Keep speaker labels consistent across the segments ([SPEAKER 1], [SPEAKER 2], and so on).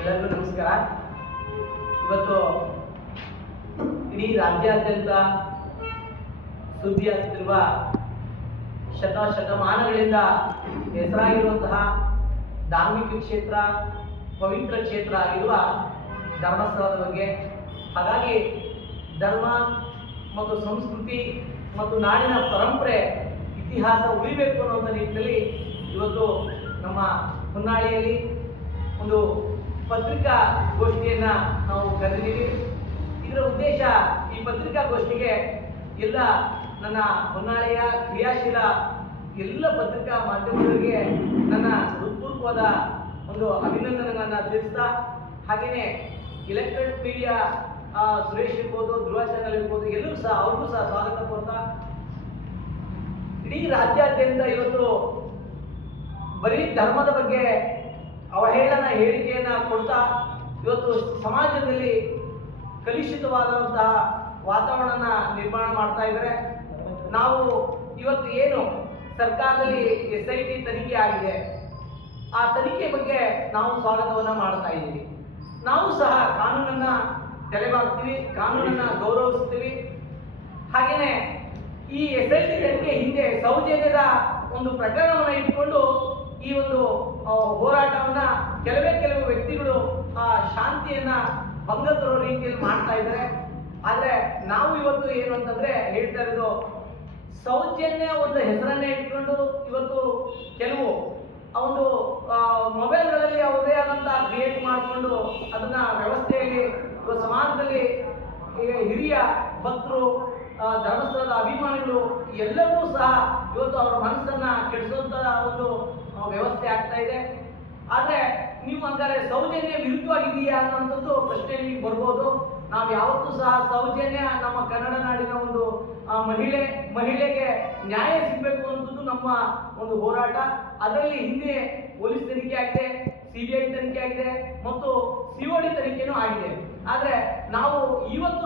[SPEAKER 1] ಎಲ್ಲರಿಗೂ ನಮಸ್ಕಾರ. ಇವತ್ತು ಇಡೀ ರಾಜ್ಯಾದ್ಯಂತ ಸುದ್ದಿಯಾಗುತ್ತಿರುವ ಶತ ಶತಮಾನಗಳಿಂದ ಹೆಸರಾಗಿರುವಂತಹ ಧಾರ್ಮಿಕ ಕ್ಷೇತ್ರ, ಪವಿತ್ರ ಕ್ಷೇತ್ರ ಆಗಿರುವ ಧರ್ಮಸ್ಥಳದ ಬಗ್ಗೆ. ಹಾಗಾಗಿ ಧರ್ಮ ಮತ್ತು ಸಂಸ್ಕೃತಿ ಮತ್ತು ನಾಡಿನ ಪರಂಪರೆ, ಇತಿಹಾಸ ಉಳಿಬೇಕು ಅನ್ನೋ ನಿಟ್ಟಿನಲ್ಲಿ ಇವತ್ತು ನಮ್ಮ ಹೊನ್ನಾಳಿಯಲ್ಲಿ ಒಂದು ಪತ್ರಿಕಾ ಗೋಷ್ಠಿಯನ್ನ ನಾವು ಕರೆದಿದ್ದೀವಿ. ಇದರ ಉದ್ದೇಶ ಈ ಪತ್ರಿಕಾಗೋಷ್ಠಿಗೆ ಎಲ್ಲ ನನ್ನ ಹೊನ್ನಾಳಿಯ ಕ್ರಿಯಾಶೀಲ ಎಲ್ಲ ಪತ್ರಿಕಾ ಮಾಧ್ಯಮಗಳಿಗೆ ನನ್ನ ಹೃತ್ಪೂರ್ವಕವಾದ ಒಂದು ಅಭಿನಂದನೆಗಳನ್ನು ತಿಳಿಸ್ತಾ ಹಾಗೆಯೇ ಎಲೆಕ್ಟ್ರಾನಿಕ್ ಮೀಡಿಯಾ ಸುರೇಶ್ ಇರ್ಬೋದು, ಧ್ರುವ ಚಾನಲ್ ಇರ್ಬೋದು, ಎಲ್ಲರೂ ಸಹ ಅವ್ರಿಗೂ ಸಹ ಸ್ವಾಗತ ಕೊಡ್ತಾ ಇಡೀ ರಾಜ್ಯಾದ್ಯಂತ ಇವತ್ತು ಬರೀ ಧರ್ಮದ ಬಗ್ಗೆ ಅವಹೇಳನ ಹೇಳಿಕೆಯನ್ನು ಕೊಡ್ತಾ ಇವತ್ತು ಸಮಾಜದಲ್ಲಿ ಕಲುಷಿತವಾದಂತಹ ವಾತಾವರಣ ನಿರ್ಮಾಣ ಮಾಡ್ತಾ ಇದ್ದಾರೆ. ನಾವು ಇವತ್ತು ಏನು ಸರ್ಕಾರದಲ್ಲಿ ಎಸ್ ಐ ಟಿ ತನಿಖೆ ಆಗಿದೆ. ಆ ತನಿಖೆ ಬಗ್ಗೆ ನಾವು ಸ್ವಾಗತವನ್ನ ಮಾಡ್ತಾ ಇದ್ದೀವಿ. ನಾವು ಸಹ ಕಾನೂನನ್ನ ತಲೆಬಾಗ್ತೀವಿ, ಕಾನೂನನ್ನ ಗೌರವಿಸ್ತೀವಿ. ಹಾಗೆಯೇ ಈ ಎಸ್ ಐ ಟಿ ತನಿಖೆ ಹಿಂದೆ ಸೌಜನ್ಯದ ಒಂದು ಪ್ರಕರಣವನ್ನು ಇಟ್ಕೊಂಡು ಈ ಒಂದು ಹೋರಾಟವನ್ನ ಕೆಲವೇ ಕೆಲವು ವ್ಯಕ್ತಿಗಳು ಆ ಶಾಂತಿಯನ್ನ ಭಂಗ ತರೋ ರೀತಿಯಲ್ಲಿ ಮಾಡ್ತಾ ಇದ್ದಾರೆ ಆದ್ರೆ ನಾವು ಇವತ್ತು ಏನು ಅಂತಂದ್ರೆ ಹೇಳ್ತಾ ಇರೋದು, ಸೌಜನ್ಯ ಒಂದು ಹೆಸರನ್ನೇ ಇಟ್ಕೊಂಡು ಇವತ್ತು ಕೆಲವು ಒಂದು ಮೊಬೈಲ್ಗಳಲ್ಲಿ ಅವರದೇ ಆದಂತ ಕ್ರಿಯೇಟ್ ಮಾಡಿಕೊಂಡು ಅದನ್ನ ವ್ಯವಸ್ಥೆಯಲ್ಲಿ ಸಮಾಜದಲ್ಲಿ ಹಿರಿಯ ಭಕ್ತರು ಧರ್ಮಸ್ಥಳದ ಅಭಿಮಾನಿಗಳು ಎಲ್ಲರೂ ಸಹ ಇವತ್ತು ಅವರ ಮನಸ್ಸನ್ನ ಕೆಡಿಸುವಂತ ಒಂದು ವ್ಯವಸ್ಥೆ ಆಗ್ತಾ ಇದೆ. ಆದ್ರೆ ನೀವು ಹಂಗಾರೆ ಸೌಜನ್ಯ ವಿರುದ್ಧವಾಗಿದೆಯಾ ಅನ್ನೋಂಥದ್ದು ಪ್ರಶ್ನೆ ನಿಮಗೆ ಬರ್ಬೋದು. ನಾವು ಯಾವತ್ತೂ ಸಹ ಸೌಜನ್ಯ ನಮ್ಮ ಕನ್ನಡ ನಾಡಿನ ಒಂದು ಮಹಿಳೆ, ಮಹಿಳೆಗೆ ನ್ಯಾಯ ಸಿಗಬೇಕು ಅನ್ನೋದು ನಮ್ಮ ಒಂದು ಹೋರಾಟ. ಅದರಲ್ಲಿ ಹಿಂದೆ ಪೊಲೀಸ್ ತನಿಖೆ ಆಗಿದೆ ಸಿಬಿಐ ತನಿಖೆ ಆಗಿದೆ, ಮತ್ತು ಸಿಒಡಿ ತನಿಖೆನೂ ಆಗಿದೆ. ಆದ್ರೆ ನಾವು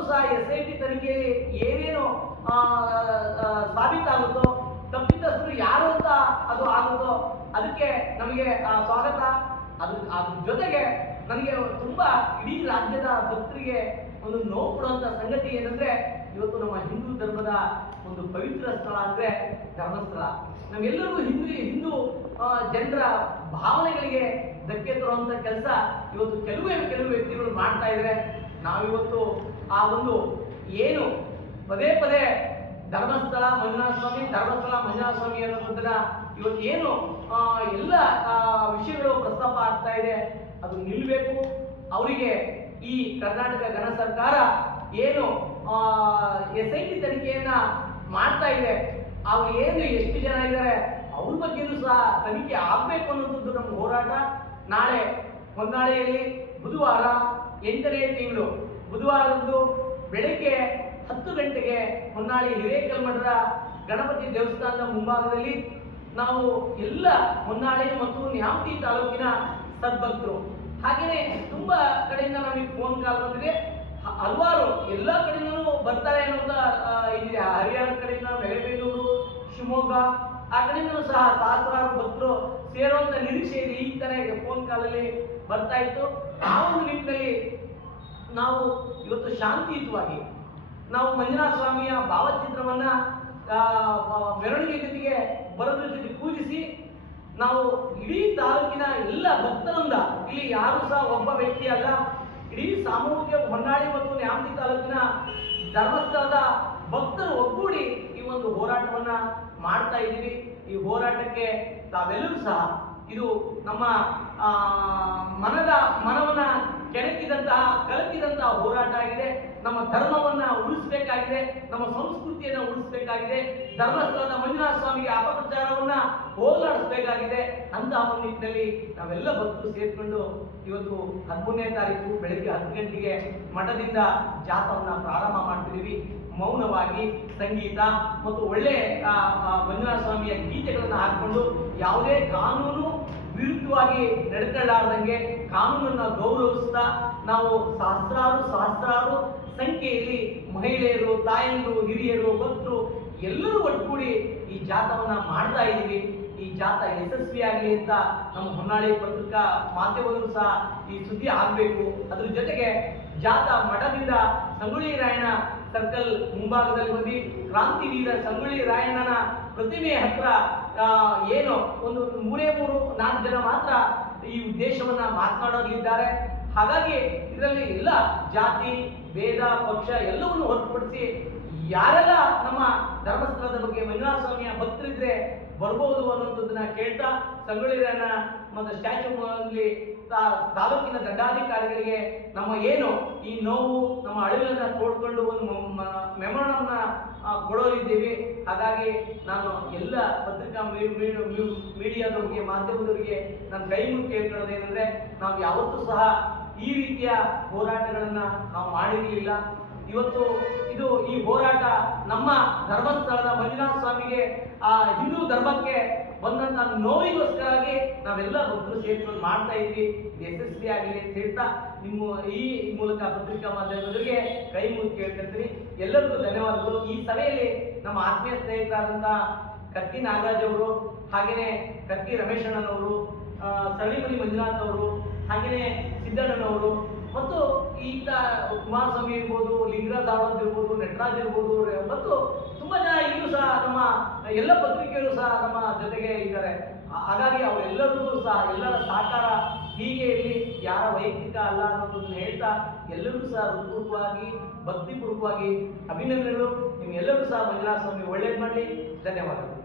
[SPEAKER 1] ಸಹ ಎಸ್ ಐ ಟಿ ತನಿಖೆಯಲ್ಲಿ ಏನೇನು ಸಾಬೀತಾಗುತ್ತೋ ತಪ್ಪಿತಸ್ಥರು ಯಾರು ಅಂತ ಅದು ಆಗುತ್ತೋ, ಅದಕ್ಕೆ ನಮಗೆ ಸ್ವಾಗತ. ಅದು, ಅದ್ರ ಜೊತೆಗೆ ನನಗೆ ತುಂಬಾ ಇಡೀ ರಾಜ್ಯದ ಭಕ್ತರಿಗೆ ಒಂದು ನೋವು ಕೊಡುವಂತ ಸಂಗತಿ ಏನಂದ್ರೆ, ಇವತ್ತು ನಮ್ಮ ಹಿಂದೂ ಧರ್ಮದ ಒಂದು ಪವಿತ್ರ ಸ್ಥಳ ಅಂದ್ರೆ ಧರ್ಮಸ್ಥಳ. ನಮ್ಗೆಲ್ಲರಿಗೂ ಹಿಂದೂ ಹಿಂದೂ ಜನರ ಭಾವನೆಗಳಿಗೆ ಧಕ್ಕೆ ತರುವಂತ ಕೆಲಸ ಇವತ್ತು ಕೆಲವೇ, ಕೆಲವು ವ್ಯಕ್ತಿಗಳು ಮಾಡ್ತಾ ಇದ್ದಾರೆ ನಾವಿವತ್ತು ಆ ಒಂದು ಏನು ಪದೇ ಪದೇ ಧರ್ಮಸ್ಥಳ ಮಂಜುನಾಥ ಸ್ವಾಮಿ ಧರ್ಮಸ್ಥಳ ಮಂಜುನಾಥ ಸ್ವಾಮಿ ಅನ್ನೋದನ್ನ ಇವತ್ತು ಏನು ಎಲ್ಲ ವಿಷಯಗಳು ಪ್ರಸ್ತಾಪ ಆಗ್ತಾ ಇದೆ. ಅದು ನಿಲ್ಲಬೇಕು ಅವರಿಗೆ ಈ ಕರ್ನಾಟಕ ಘನ ಸರ್ಕಾರ ಏನು ಎಸ್ ಐ ಟಿ ತನಿಖೆಯನ್ನ ಮಾಡ್ತಾ ಇದೆ. ಅವ್ರು ಏನು, ಎಷ್ಟು ಜನ ಇದ್ದಾರೆ, ಅವ್ರ ಬಗ್ಗೆನೂ ಸಹ ತನಿಖೆ ಆಗ್ಬೇಕು ಅನ್ನೋದು ನಮ್ಮ ಹೋರಾಟ. ನಾಳೆ ಹೊನ್ನಾಳೆಯಲ್ಲಿ ಬುಧವಾರ ಎಂಟನೇ ತಿಂಗಳು. ಬುಧವಾರದಂದು ಬೆಳಗ್ಗೆ ಹತ್ತು ಗಂಟೆಗೆ ಹೊನ್ನಾಳಿ ಹಿರೇಕಲ್ಮಠದ ಗಣಪತಿ ದೇವಸ್ಥಾನದ ಮುಂಭಾಗದಲ್ಲಿ ನಾವು ಎಲ್ಲ ಹೊನ್ನಾಳಿ ಮತ್ತು ನ್ಯಾಮತಿ ತಾಲೂಕಿನ ಸದ್ಭಕ್ತರು. ಹಾಗೆಯೇ ತುಂಬ ಕಡೆಯಿಂದ ನಮಗೆ ಫೋನ್ ಕಾಲ್ ಬಂದಿದೆ. ಹಲವಾರು ಎಲ್ಲ ಕಡೆಯಿಂದ ಬರ್ತಾರೆ ಅನ್ನೋಂಥ ಇದಿದೆ. ಹರಿಯಾಣ ಕಡೆಯಿಂದ ಬೆಳೆಬೇಲೂರು ಶಿವಮೊಗ್ಗ, ಆ ಕಡೆಯಿಂದಲೂ ಸಹ ಸಹಸ್ರಾರು ಭಕ್ತರು ಸೇರುವಂತ ನಿರೀಕ್ಷೆ ಇದೆ. ಈ ತರ ಫೋನ್ ಕಾಲಲ್ಲಿ ಬರ್ತಾ ಇತ್ತು ಆ ಒಂದು ನಿಟ್ಟಿನಲ್ಲಿ ನಾವು ಇವತ್ತು ಶಾಂತಿಯುತವಾಗಿ ನಾವು ಮಂಜುನಾಥ ಸ್ವಾಮಿಯ ಭಾವಚಿತ್ರವನ್ನ ಮೆರವಣಿಗೆ ಜೊತೆಗೆ ಬರೋದ್ರ ಜೊತೆ ಪೂಜಿಸಿ ನಾವು ಇಡೀ ತಾಲೂಕಿನ ಎಲ್ಲ ಭಕ್ತರಿಂದ ಇಲ್ಲಿ ಯಾರು ಸಹ ಒಬ್ಬ ವ್ಯಕ್ತಿ ಅಲ್ಲ, ಇಡೀ ಸಾಮೂಹಿಕ ಹೊನ್ನಾಳಿ ಮತ್ತು ನ್ಯಾಮತಿ ತಾಲೂಕಿನ ಧರ್ಮಸ್ಥಳದ ಭಕ್ತರು ಒಗ್ಗೂಡಿ ಈ ಒಂದು ಹೋರಾಟವನ್ನ ಮಾಡ್ತಾ ಇದ್ದೀವಿ. ಈ ಹೋರಾಟಕ್ಕೆ ತಾವೆಲ್ಲರೂ ಸಹ ಇದು ನಮ್ಮ ಮನದ, ಮನವನ್ನ ಕೆಣಕಿದಂತಹ, ಕಲಕಿದಂತಹ ಹೋರಾಟ ಆಗಿದೆ. ನಮ್ಮ ಧರ್ಮವನ್ನ ಉಳಿಸಬೇಕಾಗಿದೆ. ನಮ್ಮ ಸಂಸ್ಕೃತಿಯನ್ನ ಉಳಿಸಬೇಕಾಗಿದೆ. ಧರ್ಮಸ್ಥಳದ ಮಂಜುನಾಥ ಸ್ವಾಮಿಗೆ ಅಪಪ್ರಚಾರವನ್ನ ಹೋಗಲಾಡಿಸಬೇಕಾಗಿದೆ. ಅಂತಹ ಒಂದು ನಿಟ್ಟಿನಲ್ಲಿ ನಾವೆಲ್ಲ ಭಕ್ತರು ಸೇರಿಕೊಂಡು ಇವತ್ತು ಹದಿಮೂರನೇ ತಾರೀಕು ಬೆಳಗ್ಗೆ ಹತ್ತು ಗಂಟೆಗೆ ಮಠದಿಂದ ಜಾಥವನ್ನ ಪ್ರಾರಂಭ ಮಾಡ್ತಿದ್ದೀವಿ. ಮೌನವಾಗಿ ಸಂಗೀತ ಮತ್ತು ಒಳ್ಳೆ ಮಂಜುನಾಥ ಸ್ವಾಮಿಯ ಗೀತೆಗಳನ್ನು ಹಾಕೊಂಡು ಯಾವುದೇ ಕಾನೂನು ವಿರುದ್ಧವಾಗಿ ನಡ್ಕೊಳ್ಳಾರ್ದಂಗೆ ಕಾನೂನನ್ನ ಗೌರವಿಸ್ತಾ ನಾವು ಸಹಸ್ರಾರು ಸಹಸ್ರಾರು ಸಂಖ್ಯೆಯಲ್ಲಿ ಮಹಿಳೆಯರು ತಾಯಿಯರು ಹಿರಿಯರು ಭಕ್ತರು ಎಲ್ಲರೂ ಒಟ್ಟುಗೂಡಿ ಈ ಜಾತವನ್ನು ಮಾಡ್ತಾ ಇದ್ದೀವಿ. ಈ ಜಾತ ಯಶಸ್ವಿಯಾಗಲಿ ಅಂತ ನಮ್ಮ ಹೊನ್ನಾಳಿ ಪತ್ರಿಕಾ ಮಾಧ್ಯಮದಲ್ಲೂ ಸಹ ಈ ಸುದ್ದಿ ಆಗಬೇಕು. ಅದ್ರ ಜೊತೆಗೆ ಜಾತ ಮಠದಿಂದ ಸಂಗೊಳ್ಳಿ ರಾಯಣ್ಣ ಸರ್ಕಲ್ ಮುಂಭಾಗದಲ್ಲಿ ಬಂದು ಕ್ರಾಂತಿವೀರ ಸಂಗೊಳ್ಳಿ ರಾಯಣ್ಣನ ಪ್ರತಿಮೆ ಹತ್ರ ಏನು ಒಂದು ಮೂರೇ ಮೂರು ನಾಲ್ಕು ಜನ ಮಾತ್ರ ಈ ಉದ್ದೇಶವನ್ನ ಮಾತನಾಡೋರ್ಲಿದ್ದಾರೆ. ಹಾಗಾಗಿ ಇದರಲ್ಲಿ ಎಲ್ಲ ಜಾತಿ, ಭೇದ, ಪಕ್ಷ ಎಲ್ಲವನ್ನು ಹೊರತುಪಡಿಸಿ ಯಾರೆಲ್ಲ ನಮ್ಮ ಧರ್ಮಸ್ಥಳದ ಬಗ್ಗೆ ಮಂಜುನಾಥ ಸ್ವಾಮಿಯ ಭಕ್ತರಿದ್ರೆ ಬರ್ಬೋದು ಅನ್ನೋದನ್ನ ಕೇಳ್ತಾ ಸಂಗೊಳ್ಳಿ ರಾಯಣ್ಣ ಮತ್ತು ಸ್ಟ್ಯಾಚ್ಯೂ ಅಲ್ಲಿ ತಾಲೂಕಿನ ದಂಡಾಧಿಕಾರಿಗಳಿಗೆ ನಮ್ಮ ಏನು ಈ ನೋವು, ನಮ್ಮ ಅಳಿಲನ್ನ ತೋಡ್ಕೊಂಡು ಒಂದು ಮೆಮೊರನ್ನ ಕೊಡೋರಿದ್ದೀವಿ. ಹಾಗಾಗಿ ನಾನು ಎಲ್ಲ ಪತ್ರಿಕಾ ಮೀಡಿಯಾದವರಿಗೆ, ಮಾಧ್ಯಮದವರಿಗೆ ನನ್ನ ಕೈ ಏನಂದ್ರೆ ನಾವು ಯಾವತ್ತೂ ಸಹ ಈ ರೀತಿಯ ಹೋರಾಟಗಳನ್ನ ನಾವು ಮಾಡಿರಲಿಲ್ಲ. ಇವತ್ತು ಇದು ಈ ಹೋರಾಟ ನಮ್ಮ ಧರ್ಮಸ್ಥಳದ ಮಂಜುನಾಥ ಸ್ವಾಮಿಗೆ, ಆ ಹಿಂದೂ ಧರ್ಮಕ್ಕೆ ಬಂದಂತ ನೋವಿಗೋಸ್ಕರವಾಗಿ ನಾವೆಲ್ಲ ರುದ್ರ ಸೇವೆಗಳನ್ನು ಮಾಡ್ತಾ ಇದ್ವಿ. ಇದು ಯಶಸ್ವಿ ಆಗಲಿ ಅಂತ ಹೇಳ್ತಾ ನಿಮ್ಮ ಈ ಮೂಲಕ ಪತ್ರಿಕಾ ಮಾಧ್ಯಮದವರಿಗೆ ಕೈ ಮುಗಿ ಕೇಳ್ತಿರ್ತೀನಿ. ಎಲ್ಲರಿಗೂ ಧನ್ಯವಾದಗಳು. ಈ ಸಭೆಯಲ್ಲಿ ನಮ್ಮ ಆತ್ಮೀಯ ಸ್ನೇಹಿತರಾದಂಥ ಕತ್ತಿ ನಾಗರಾಜ್ ಅವರು ಹಾಗೆಯೇ ಕತ್ತಿ ರಮೇಶಣ್ಣನವರು ಸರಳಿಮನಿ ಮಂಜುನಾಥ್ ಅವರು ಹಾಗೆಯೇ ಮತ್ತು ಈಗ ಕುಮಾರಸ್ವಾಮಿ ಇರ್ಬೋದು, ಲಿಂಗರಾಜ್ ಆಳಂದ್ ಇರ್ಬೋದು, ನಟರಾಜ್ ಇರ್ಬೋದು, ಮತ್ತು ತುಂಬಾ ಜನ ಈಗಲೂ ಸಹ ನಮ್ಮ, ಎಲ್ಲ ಪತ್ರಿಕೆಗಳು ಸಹ ನಮ್ಮ ಜೊತೆಗೆ ಇದ್ದಾರೆ. ಹಾಗಾಗಿ ಅವರೆಲ್ಲರಿಗೂ ಸಹ, ಎಲ್ಲರ ಸಹಕಾರ ಹೀಗೆ ಇರಲಿ, ಯಾರ ವೈಯಕ್ತಿಕ ಅಲ್ಲ ಅನ್ನೋದನ್ನು ಹೇಳ್ತಾ ಎಲ್ಲರಿಗೂ ಸಹ ಹೃತ್ಪೂರ್ವಕವಾಗಿ, ಭಕ್ತಿಪೂರ್ವಕವಾಗಿ ಅಭಿನಂದನೆಗಳು. ನಿಮ್ಗೆಲ್ಲರಿಗೂ ಸಹ ಮಂಜುನಾಥ ಸ್ವಾಮಿ ಒಳ್ಳೇದು ಮಾಡಲಿ. ಧನ್ಯವಾದಗಳು.